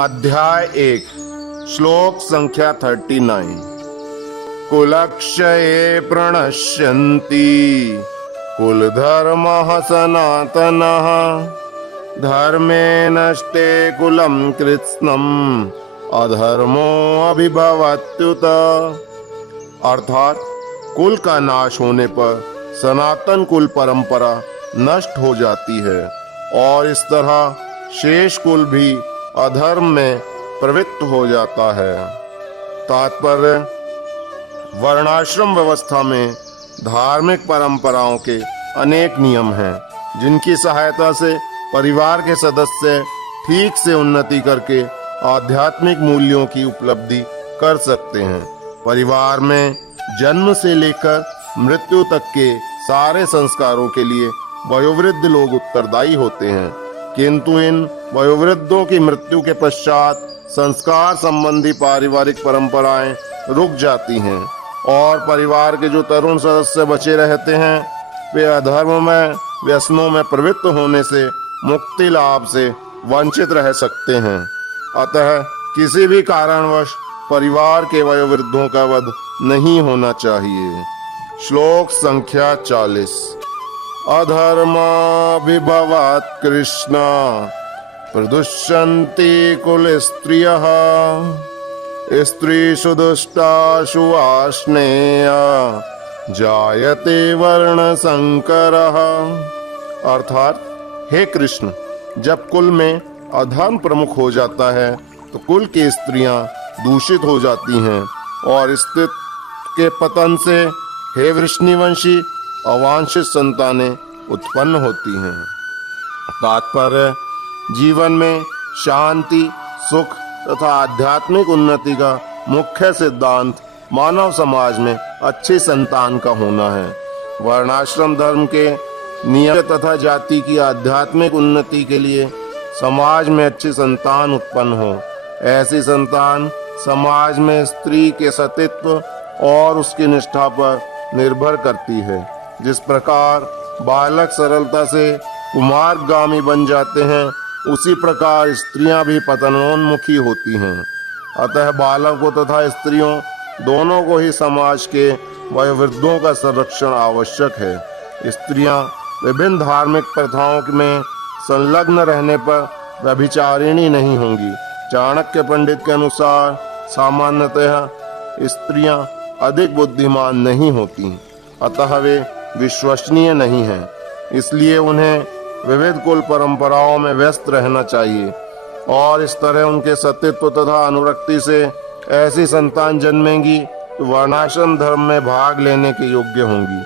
अध्याय 1 श्लोक संख्या 39। कुलक्षये प्रणश्यन्ति कुलधर्मः सनातनः धर्मे नष्टे कुलं कृत्स्नम् अधर्मो अभिभवत्युत। अर्थात कुल का नाश होने पर सनातन कुल परंपरा नष्ट हो जाती है और इस तरह शेष कुल भी अधर्म में प्रवृत्त हो जाता है। तात्पर्य: वर्णाश्रम व्यवस्था में धार्मिक परंपराओं के अनेक नियम हैं जिनकी सहायता से परिवार के सदस्य ठीक से उन्नति करके आध्यात्मिक मूल्यों की उपलब्धि कर सकते हैं। परिवार में जन्म से लेकर मृत्यु तक के सारे संस्कारों के लिए वयोवृद्ध लोग उत्तरदायी होते हैं, किंतु इन वयोवृद्धों की मृत्यु के पश्चात संस्कार संबंधी पारिवारिक परंपराएं रुक जाती हैं और परिवार के जो तरुण सदस्य बचे रहते हैं वे अधर्म में व्यसनों में प्रवृत्त होने से मुक्ति लाभ से वंचित रह सकते हैं। अतः किसी भी कारणवश परिवार के वयोवृद्धों का वध नहीं होना चाहिए। श्लोक संख्या 40। अधर्माभिभवात् कृष्ण प्रदुष्यन्ति कुल स्त्रियः स्त्रीषु दुष्टाषु वाष्णेय जायते वर्ण संकरः। अर्थात हे कृष्ण, जब कुल में अधर्म प्रमुख हो जाता है तो कुल की स्त्रियां दूषित हो जाती हैं और स्त्रीत्व के पतन से हे वृष्णिवंशी अवांछित संतानें उत्पन्न होती हैं। तात्पर्य: जीवन में शांति, सुख तथा आध्यात्मिक उन्नति का मुख्य सिद्धांत मानव समाज में अच्छी संतान का होना है। वर्णाश्रम धर्म के नियम तथा जाति की आध्यात्मिक उन्नति के लिए समाज में अच्छी संतान उत्पन्न हो। ऐसी संतान समाज में स्त्री के सतीत्व और उसकी निष्ठा पर निर्भर करती है। जिस प्रकार बालक सरलता से कुमारगामी बन जाते हैं, उसी प्रकार स्त्रियां भी पतनोन्मुखी होती हैं। अतः बालकों तथा स्त्रियों दोनों को ही समाज के वयोवृद्धों का संरक्षण आवश्यक है। स्त्रियां विभिन्न धार्मिक प्रथाओं में संलग्न रहने पर व्यभिचारिणी नहीं होंगी। चाणक्य पंडित के अनुसार सामान्यतः स्त्रियां अधिक बुद्धिमान नहीं होती, अतः वे विश्वसनीय नहीं हैं। इसलिए उन्हें विविध कुल परंपराओं में व्यस्त रहना चाहिए और इस तरह उनके सतीत्व तथा अनुरक्ति से ऐसी संतान जन्मेंगी तो वर्णाश्रम धर्म में भाग लेने के योग्य होंगी।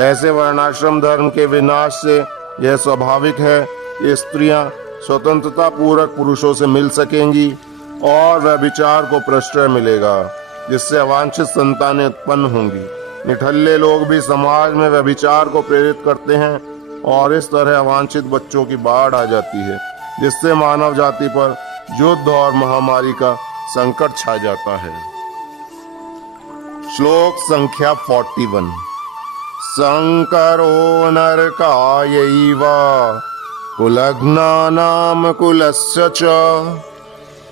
ऐसे वर्णाश्रम धर्म के विनाश से यह स्वाभाविक है कि स्त्रियां स्वतंत्रता पूर्वक पुरुषों से मिल सकेंगी और व्यभिचार को प्रश्रय मिलेगा, जिससे अवांछित संतानें उत्पन्न होंगी। निठल्ले लोग भी समाज में व्यभिचार को प्रेरित करते हैं और इस तरह अवांछित बच्चों की बाढ़ आ जाती है, जिससे मानव जाति पर युद्ध और महामारी का संकट छा जाता है। श्लोक संख्या 41। संकरो नरकायैव कुलघ्नानां कुलस्य च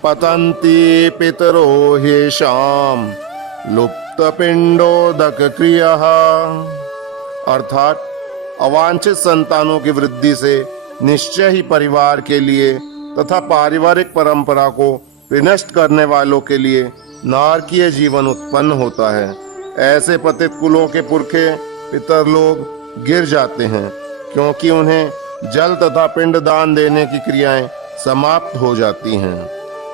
पतन्ति पितरो ह्येषां लुप्तपिंडोदक क्रियः। अर्थात अवांछित संतानों की वृद्धि से निश्चय ही परिवार के लिए तथा पारिवारिक परंपरा को विनष्ट करने वालों के लिए नारकीय जीवन उत्पन्न होता है। ऐसे पतित कुलों के पुरखे पितर लोग गिर जाते हैं, क्योंकि उन्हें जल तथा पिंड दान देने की क्रियाएं समाप्त हो जाती हैं।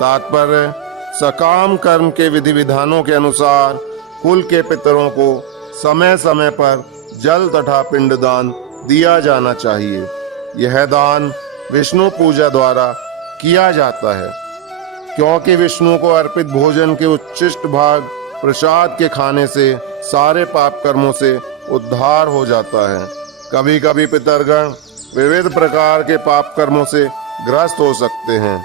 तात्पर्य: सकाम कर्म के विधि विधानों के अनुसार कुल के पितरों को समय समय पर जल तथा पिंड दान दिया जाना चाहिए। यह दान विष्णु पूजा द्वारा किया जाता है, क्योंकि विष्णु को अर्पित भोजन के उच्छिष्ट भाग प्रसाद के खाने से सारे पाप कर्मों से उद्धार हो जाता है। कभी कभी पितरगण विविध प्रकार के पाप कर्मों से ग्रस्त हो सकते हैं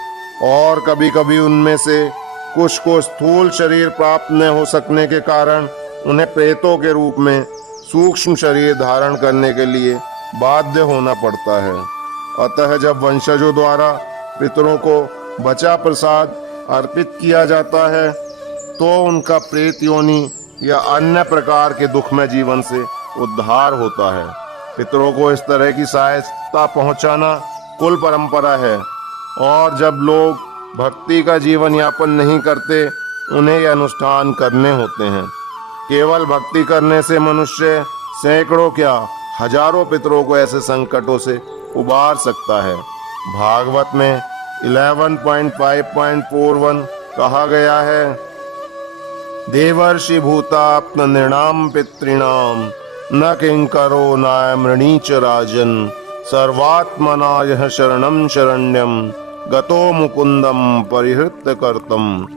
और कभी कभी उनमें से कुछ को स्थूल शरीर प्राप्त न हो सकने के कारण उन्हें प्रेतों के रूप में सूक्ष्म शरीर धारण करने के लिए बाध्य होना पड़ता है। अतः जब वंशजों द्वारा पितरों को बचा प्रसाद अर्पित किया जाता है तो उनका प्रेत योनि या अन्य प्रकार के दुखमय जीवन से उद्धार होता है। पितरों को इस तरह की सहायता पहुंचाना कुल परंपरा है और जब लोग भक्ति का जीवन यापन नहीं करते उन्हें यह अनुष्ठान करने होते हैं। केवल भक्ति करने से मनुष्य सैकड़ों क्या हजारों पितरों को ऐसे संकटों से उबार सकता है। भागवत में 11.5.41 कहा गया है, देवर्षि भूताप्न निर्णाम पितॄणाम न किंकरो नायमृणी च राजन सर्वात्मना यह शरणम शरण्यम गतो मुकुंदम परिहृत्य कर्तम।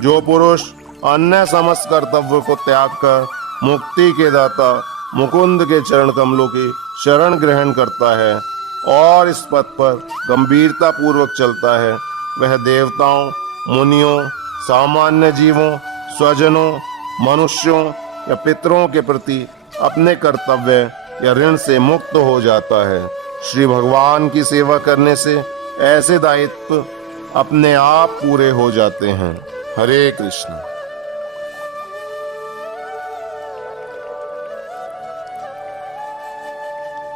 जो पुरुष अन्य समस्त कर्तव्य को त्याग कर मुक्ति के दाता मुकुंद के चरण कमलों की शरण ग्रहण करता है और इस पथ पर गंभीरता पूर्वक चलता है, वह देवताओं, मुनियों, सामान्य जीवों, स्वजनों, मनुष्यों या पितरों के प्रति अपने कर्तव्य या ऋण से मुक्त हो जाता है। श्री भगवान की सेवा करने से ऐसे दायित्व अपने आप पूरे हो जाते हैं। हरे कृष्ण।